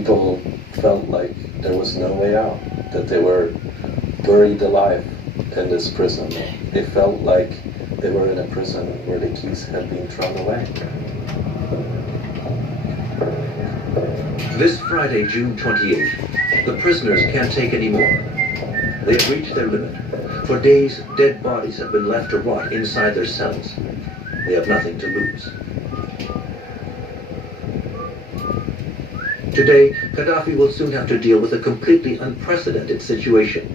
people felt like there was no way out, that they were buried alive in this prison. They felt like they were in a prison where the keys had been thrown away. This Friday, June 28th, the prisoners can't take any more. They have reached their limit. For days, dead bodies have been left to rot inside their cells. They have nothing to lose. Today, Gaddafi will soon have to deal with a completely unprecedented situation.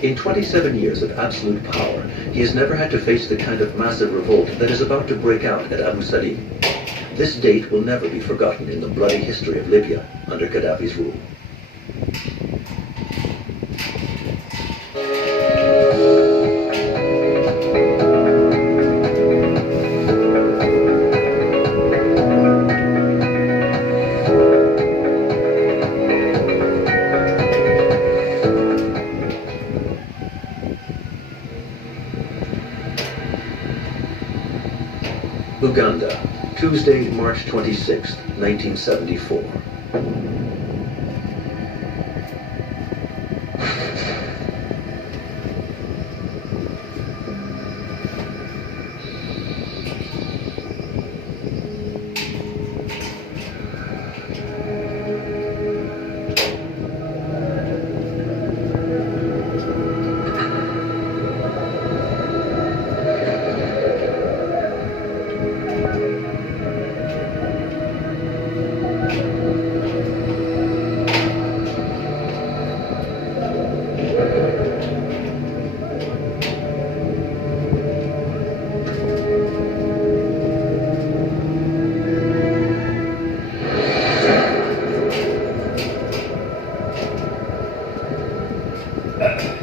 In 27 years of absolute power, he has never had to face the kind of massive revolt that is about to break out at Abu Salim. This date will never be forgotten in the bloody history of Libya under Gaddafi's rule. Uganda, Tuesday, March 26, 1974.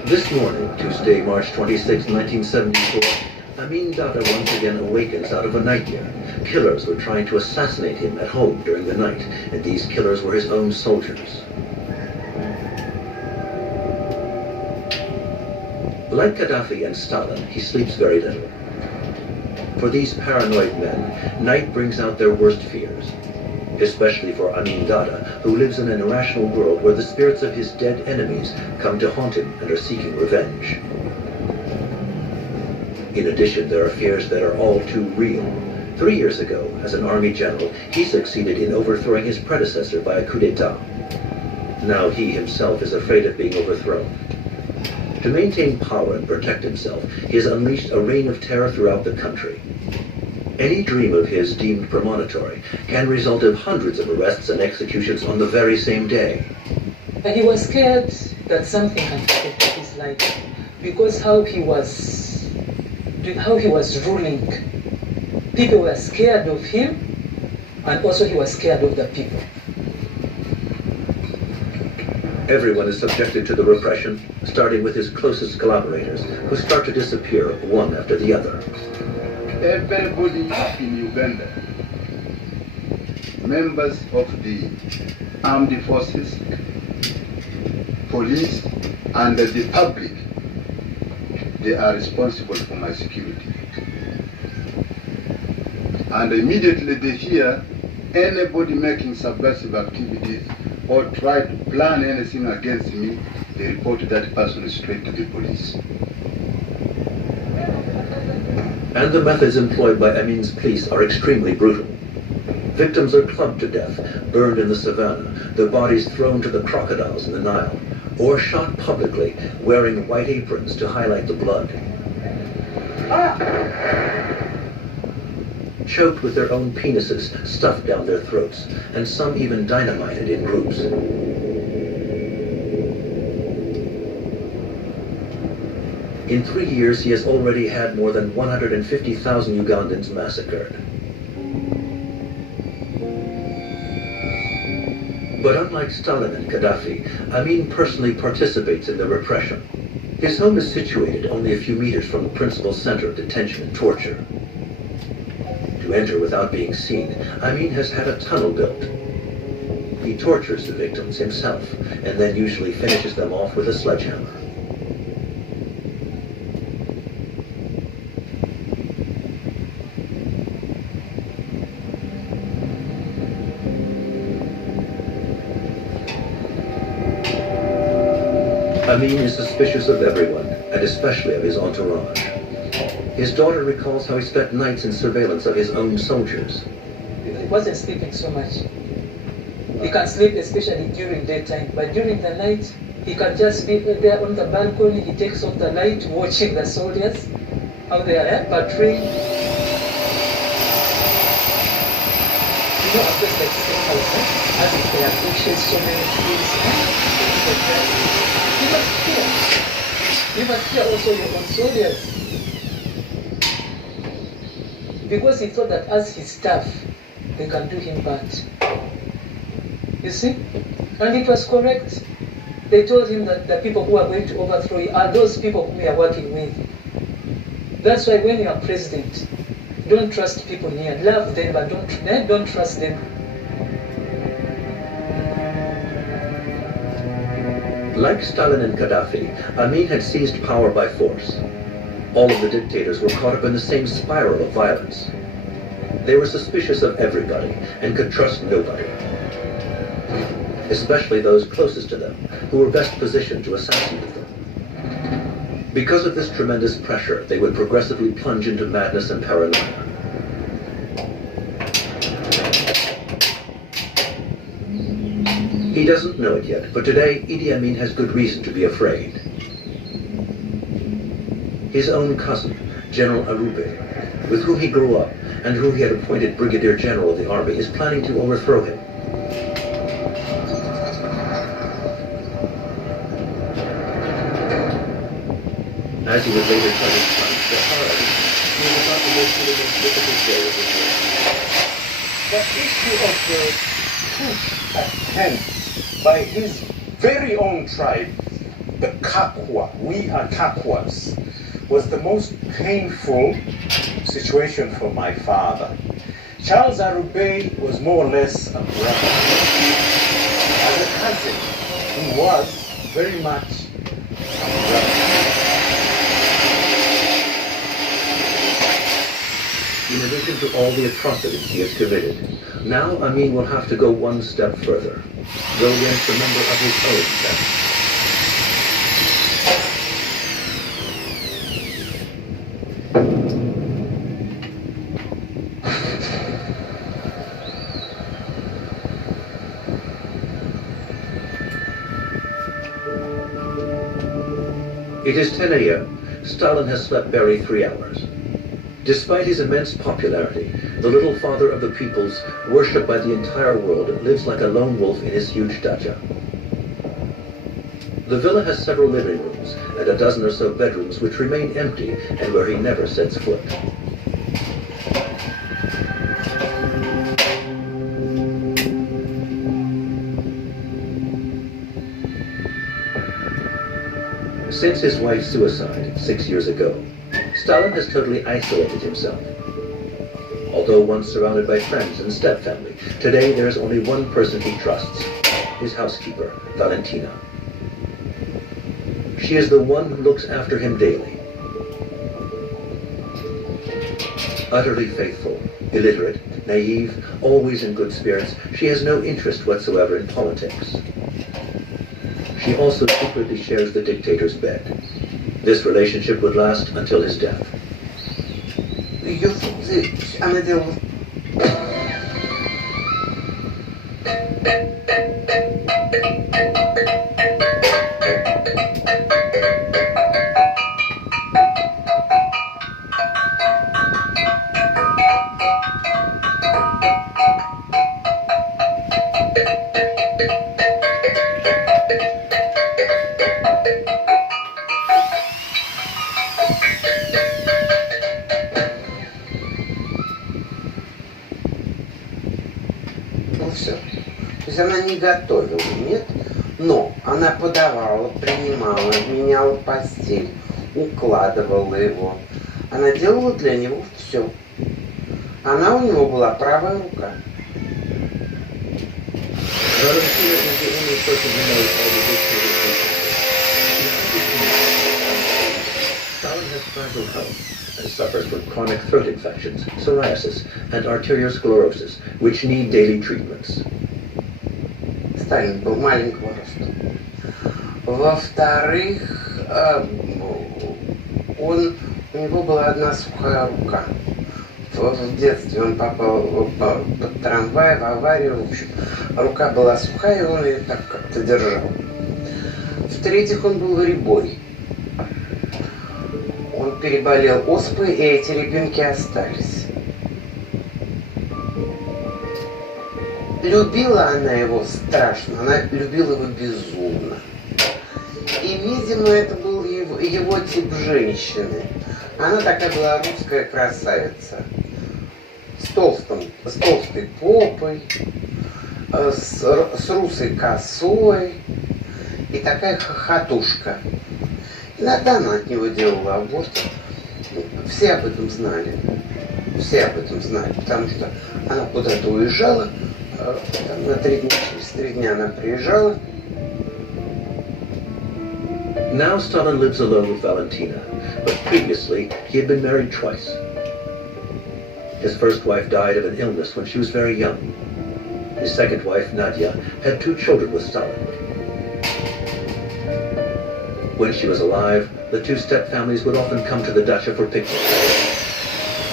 This morning, Tuesday, March 26, 1974, Amin Dada once again awakens out of a nightmare. Killers were trying to assassinate him at home during the night, and these killers were his own soldiers. Like Gaddafi and Stalin, he sleeps very little. For these paranoid men, night brings out their worst fears. Especially for Amin Dada, who lives in an irrational world where the spirits of his dead enemies come to haunt him and are seeking revenge. In addition, there are fears that are all too real. 3 years ago, as an army general, he succeeded in overthrowing his predecessor by a coup d'etat. Now he himself is afraid of being overthrown. To maintain power and protect himself, he has unleashed a reign of terror throughout the country. Any dream of his deemed premonitory can result in hundreds of arrests and executions on the very same day. He was scared that something had happened to his life because how he was ruling. People were scared of him, and also he was scared of the people. Everyone is subjected to the repression, starting with his closest collaborators, who start to disappear one after the other. Everybody in Uganda, members of the armed forces, police, and the public, they are responsible for my security. And immediately they hear anybody making subversive activities or try to plan anything against me, they report that person straight to the police. And the methods employed by Amin's police are extremely brutal. Victims are clubbed to death, burned in the savannah, their bodies thrown to the crocodiles in the Nile, or shot publicly, wearing white aprons to highlight the blood. Choked with their own penises stuffed down their throats, and some even dynamited in groups. In 3 years, he has already had more than 150,000 Ugandans massacred. But unlike Stalin and Gaddafi, Amin personally participates in the repression. His home is situated only a few meters from the principal center of detention and torture. To enter without being seen, Amin has had a tunnel built. He tortures the victims himself, and then usually finishes them off with a sledgehammer. Amin is suspicious of everyone, and especially of his entourage. His daughter recalls how he spent nights in surveillance of his own soldiers. He wasn't sleeping so much. He can sleep especially during daytime, but during the night, he can just be there on the balcony. He takes off the light, watching the soldiers, how they are patrolling. You know, a place like Steakhouse, as if they have pictures, so many trees, you must fear. You must fear also your own soldiers. Because he thought that as his staff, they can do him bad. You see? And it was correct. They told him that the people who are going to overthrow you are those people whom we are working with. That's why when you are president, don't trust people near. Love them, but don't trust them. Like Stalin and Gaddafi, Amin had seized power by force. All of the dictators were caught up in the same spiral of violence. They were suspicious of everybody and could trust nobody, especially those closest to them, who were best positioned to assassinate them. Because of this tremendous pressure, they would progressively plunge into madness and paranoia. He doesn't know it yet, but today Idi Amin has good reason to be afraid. His own cousin, General Arube, with whom he grew up and whom he had appointed Brigadier General of the Army, is planning to overthrow him. As he would later tell his son, Zahara, he was not the most difficult day of his life. The issue of the push attempt by his very own tribe, the Kakwa, we are Kakwas, was the most painful situation for my father. Charles Arube was more or less a brother. As a cousin, he was very much a brother. In addition to all the atrocities he has committed, now Amin will have to go one step further, go against a member of his own family. It is 10 a.m. Stalin has slept barely 3 hours. Despite his immense popularity, the little father of the peoples, worshipped by the entire world, lives like a lone wolf in his huge dacha. The villa has several living rooms and a dozen or so bedrooms which remain empty and where he never sets foot. Since his wife's suicide 6 years ago, Stalin has totally isolated himself. Although once surrounded by friends and stepfamily, today there is only one person he trusts, his housekeeper, Valentina. She is the one who looks after him daily. Utterly faithful, illiterate, naive, always in good spirits, she has no interest whatsoever in politics. She also secretly shares the dictator's bed. This relationship would last until his death. Все. То есть она не готовила, нет, но она подавала, принимала, меняла постель, укладывала его. Она делала для него все. Она у него была правая рука. Stalin has fragile health and suffers from chronic throat infections, psoriasis, and arteriosclerosis, which need daily treatments. Сталин был маленького роста. Во-вторых, у него была одна сухая рука. В детстве он попал под трамвай, в аварию, в общем, рука была сухая, и он ее так как-то держал. В-третьих, он был рябой. Он переболел оспой, и эти рябинки остались. Любила она его страшно, она любила его безумно. И, видимо, это был его тип женщины. Она такая была русская красавица. С толстой попой, с русой косой и такая хохотушка. Иногда она от него делала аборт. Все об этом знали. Все об этом знали, потому что она куда-то уезжала, там, на 3 дня, через 3 дня она приезжала. Now Stalin lives alone with Valentina, but previously he had been married twice. His first wife died of an illness when she was very young. His second wife, Nadia, had 2 children with Stalin. When she was alive, the 2 step-families would often come to the dacha for picnics.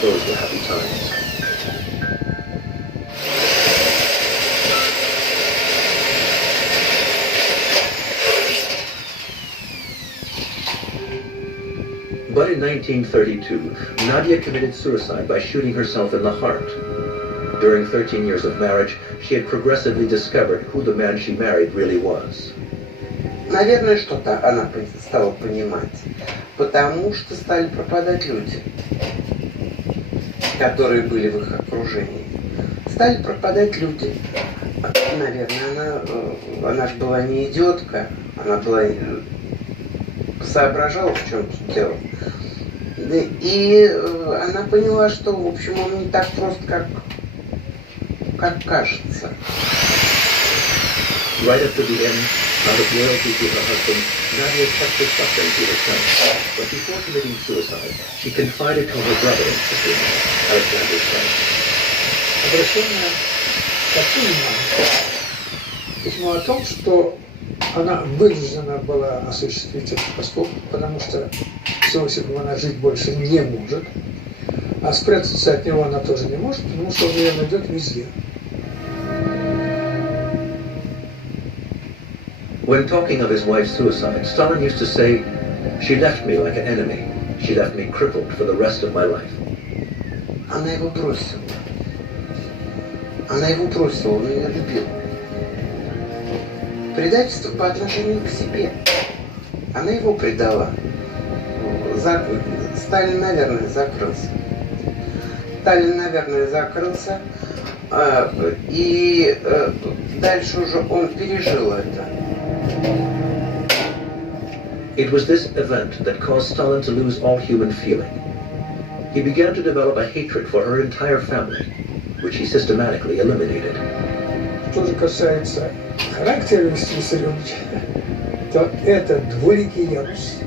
Those were happy times. But in 1932, Nadia committed suicide by shooting herself in the heart. During 13 years of marriage, she had progressively discovered who the man she married really was. Наверное, что-то она стала понимать, потому что стали пропадать люди, которые были в их окружении. Стали пропадать люди. Наверное, она же была не идиотка, она была соображала, в чем тут дело. И она поняла, что, в общем, он не так прост, как кажется. Right up to the end, out of loyalty to her husband, Nadia kept her suffering to herself. But before committing suicide, she confided to her brother and sister-in-law, Alexander's son. Обращение к отцу мамы. Письмо о том, что она вынуждена была осуществить этот поступок, потому что с Иосифом она жить больше не может, а спрятаться от него она тоже не может, потому что он ее найдет везде. When talking of his wife's suicide, Stalin used to say, "She left me like an enemy. She left me crippled for the rest of my life." Она его бросила. Она его бросила, он ее любил. Предательство по отношению к себе. Она его предала. Сталин, наверное, закрылся. И дальше уже он пережил это. It was this event that caused Stalin to lose all human feeling. He began to develop a hatred for her entire family, which he systematically eliminated. Что же касается характера Виссарионовича, то это двуликий ярус,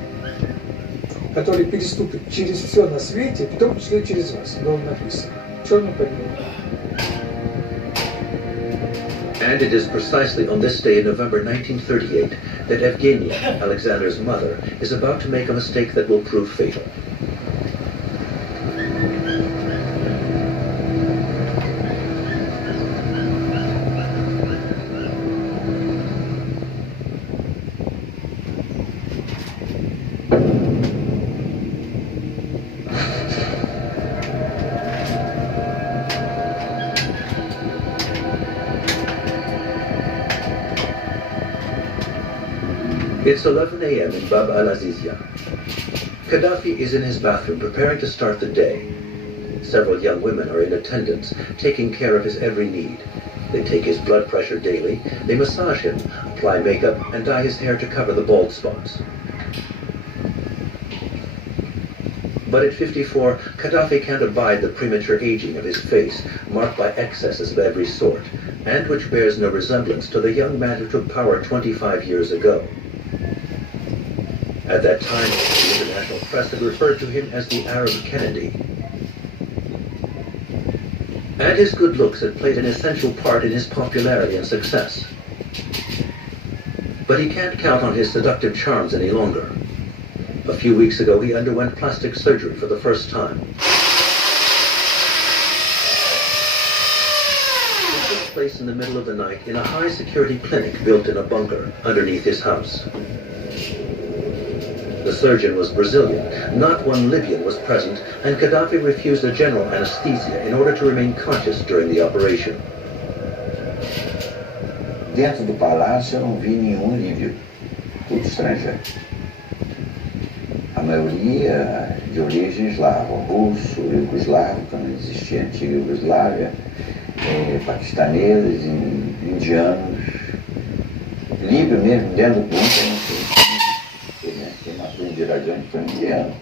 который переступит через все на свете, в том числе через вас, было написано. Черный по белому. And it is precisely on this day in November 1938 that Evgenia, Alexander's mother, is about to make a mistake that will prove fatal. It's 11 a.m. in Bab al-Azizia. Gaddafi is in his bathroom preparing to start the day. Several young women are in attendance, taking care of his every need. They take his blood pressure daily, they massage him, apply makeup, and dye his hair to cover the bald spots. But at 54, Gaddafi can't abide the premature aging of his face, marked by excesses of every sort, and which bears no resemblance to the young man who took power 25 years ago. At that time, the international press had referred to him as the Arab Kennedy. And his good looks had played an essential part in his popularity and success. But he can't count on his seductive charms any longer. A few weeks ago, he underwent plastic surgery for the first time. It took place in the middle of the night in a high-security clinic built in a bunker underneath his house. The surgeon was Brazilian. Not one Libyan was present, and Gaddafi refused a general anesthesia in order to remain conscious during the operation. Dentro do palácio eu não vi nenhum líbio, tudo estrangeiro. A maioria de origem eslava, russo, iugoslavo, quando existia a antiga Iugoslávia, paquistaneses, indianos, líbio mesmo, dentro do bunker, não sei quem matou Indira Gandhi foi um indiano,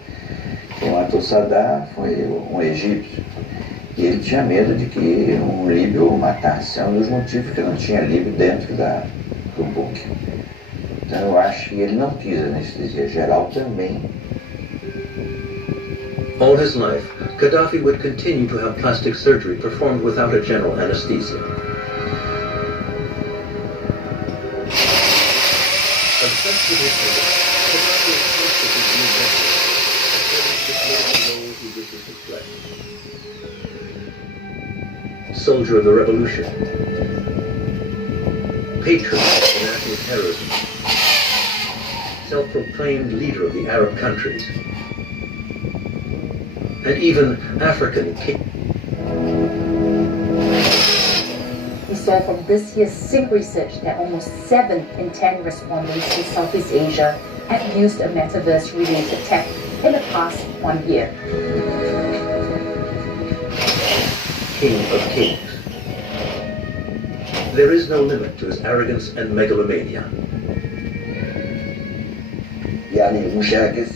quem matou Saddam foi um egípcio. E ele tinha medo de que um líbio o matasse. É um dos motivos que não tinha líbio dentro do bunker. Então eu acho que ele não quis anestesia geral também. All his life, Gaddafi would continue to have plastic surgery performed without a general anesthesia. Obsessed with his image, Gaddafi is constantly reinventing, according to the political role he wishes to play. Soldier of the revolution, patron of international terrorism, self-proclaimed leader of the Arab countries, and even African king. We saw from this year's SIG research that almost 7 in 10 respondents in Southeast Asia had used a metaverse-related tech in the past 1 year. King of kings. There is no limit to his arrogance and megalomania. يعني مشاكس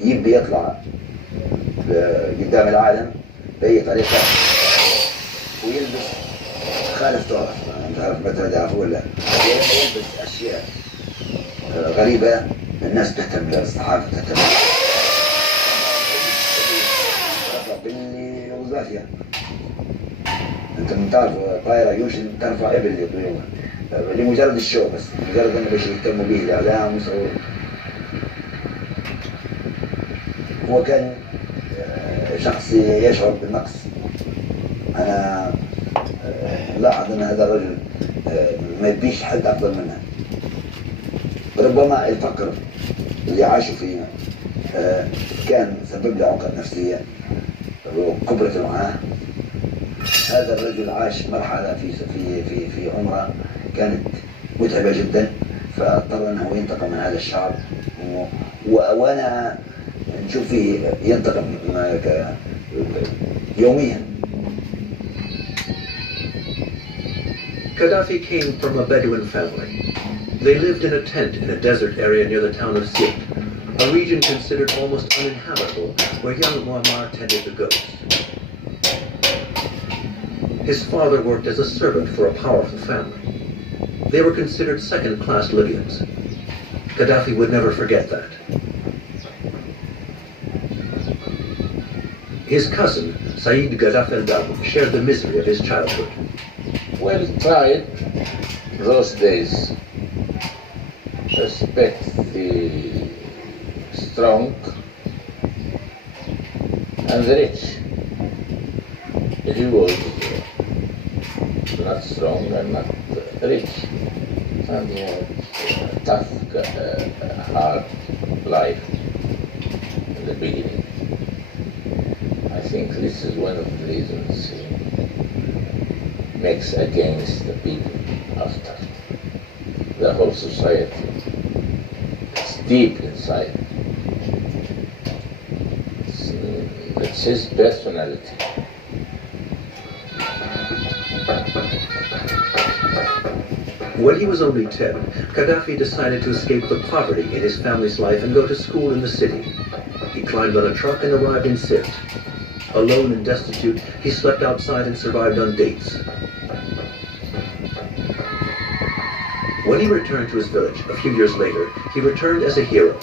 يبي يطلع قدام العالم بأي طريقة ويلبس خالف طرف، ما تعرف متى تعرف ولا يلبس أشياء غريبة. الناس تهتم لها، الصحافة تهتم لها. باليوغوسلافيا انت من تعرف طائرة يمشي ترفع ابل لمجرد الشو، بس مجرد انه باش يهتموا به الاعلام ويسووا. هو كان شخص يشعر بالنقص. انا لاحظ ان هذا الرجل ما يبيش حد افضل منه. ربما الفقر اللي عاشوا فيه كان سبب له عقد نفسية وكبرت معاه. هذا الرجل عاش مرحلة في عمره كانت متعبة جدا، فاضطر انه ينتقم من هذا الشعب، وانا نشوف فيه ينتقم يوميا. Gaddafi came from a Bedouin family. They lived in a tent in a desert area near the town of Sirte, a region considered almost uninhabitable where young Muammar tended the goats. His father worked as a servant for a powerful family. They were considered second-class Libyans. Gaddafi would never forget that. His cousin, Said Gaddafi al-Dab, shared the misery of his childhood. Well tried those days. Respect the strong and the rich. He was not strong and not rich, and he had a tough, hard life in the beginning. I think this is one of the reasons he makes against the people after. The whole society, it's deep inside. It's his personality. When he was only 10, Gaddafi decided to escape the poverty in his family's life and go to school in the city. He climbed on a truck and arrived in Sirte. Alone and destitute, he slept outside and survived on dates. When he returned to his village a few years later, he returned as a hero.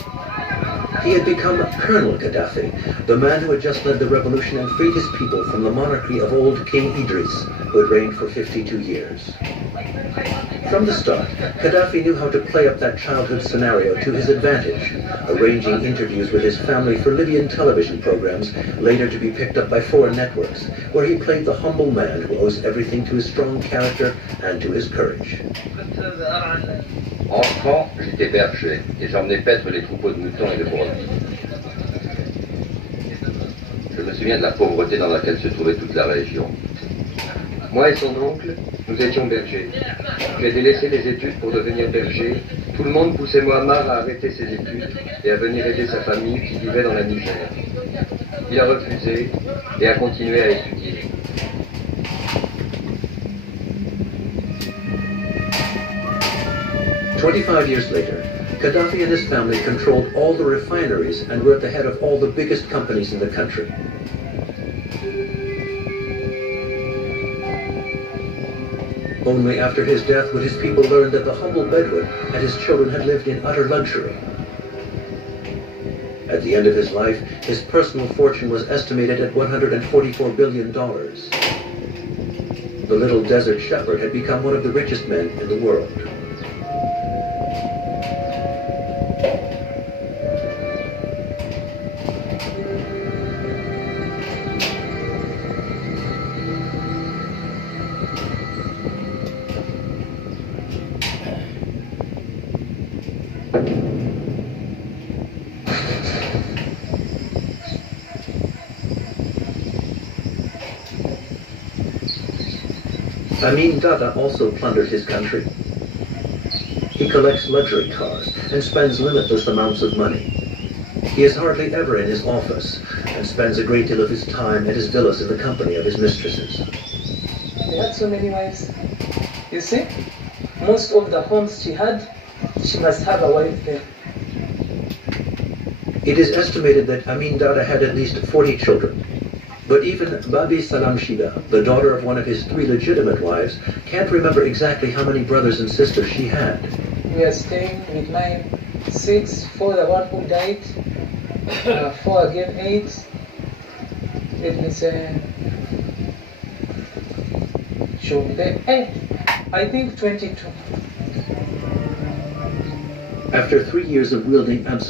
He had become Colonel Gaddafi, the man who had just led the revolution and freed his people from the monarchy of old King Idris who had reigned for 52 years. From the start, Gaddafi knew how to play up that childhood scenario to his advantage, arranging interviews with his family for Libyan television programs, later to be picked up by foreign networks, where he played the humble man who owes everything to his strong character and to his courage. Enfant, j'étais berger et j'emmenais paître les troupeaux de moutons et de brebis. Je me souviens de la pauvreté dans laquelle se trouvait toute la région. Moi et son oncle, nous étions bergers. J'ai délaissé les études pour devenir berger. Tout le monde poussait Muammar à arrêter ses études et à venir aider sa famille qui vivait dans la misère. Il a refusé et a continué à étudier. "25 years later, Gaddafi and his family controlled all the refineries and were at the head of all the biggest companies in the country. Only after his death would his people learn that the humble Bedouin and his children had lived in utter luxury. At the end of his life, his personal fortune was estimated at $144 billion. The little desert shepherd had become one of the richest men in the world. Amin Dada also plundered his country. He collects luxury cars and spends limitless amounts of money. He is hardly ever in his office and spends a great deal of his time at his villas in the company of his mistresses. He had so many wives. You see, most of the homes she had, she must have a wife there. It is estimated that Amin Dada had at least 40 children. But even Babi Salam Shida, the daughter of one of his 3 legitimate wives, can't remember exactly how many brothers and sisters she had. We are staying with my 6, 4 the one who died, 4 again 8. Let me say, I think 22. After 3 years of wielding absolute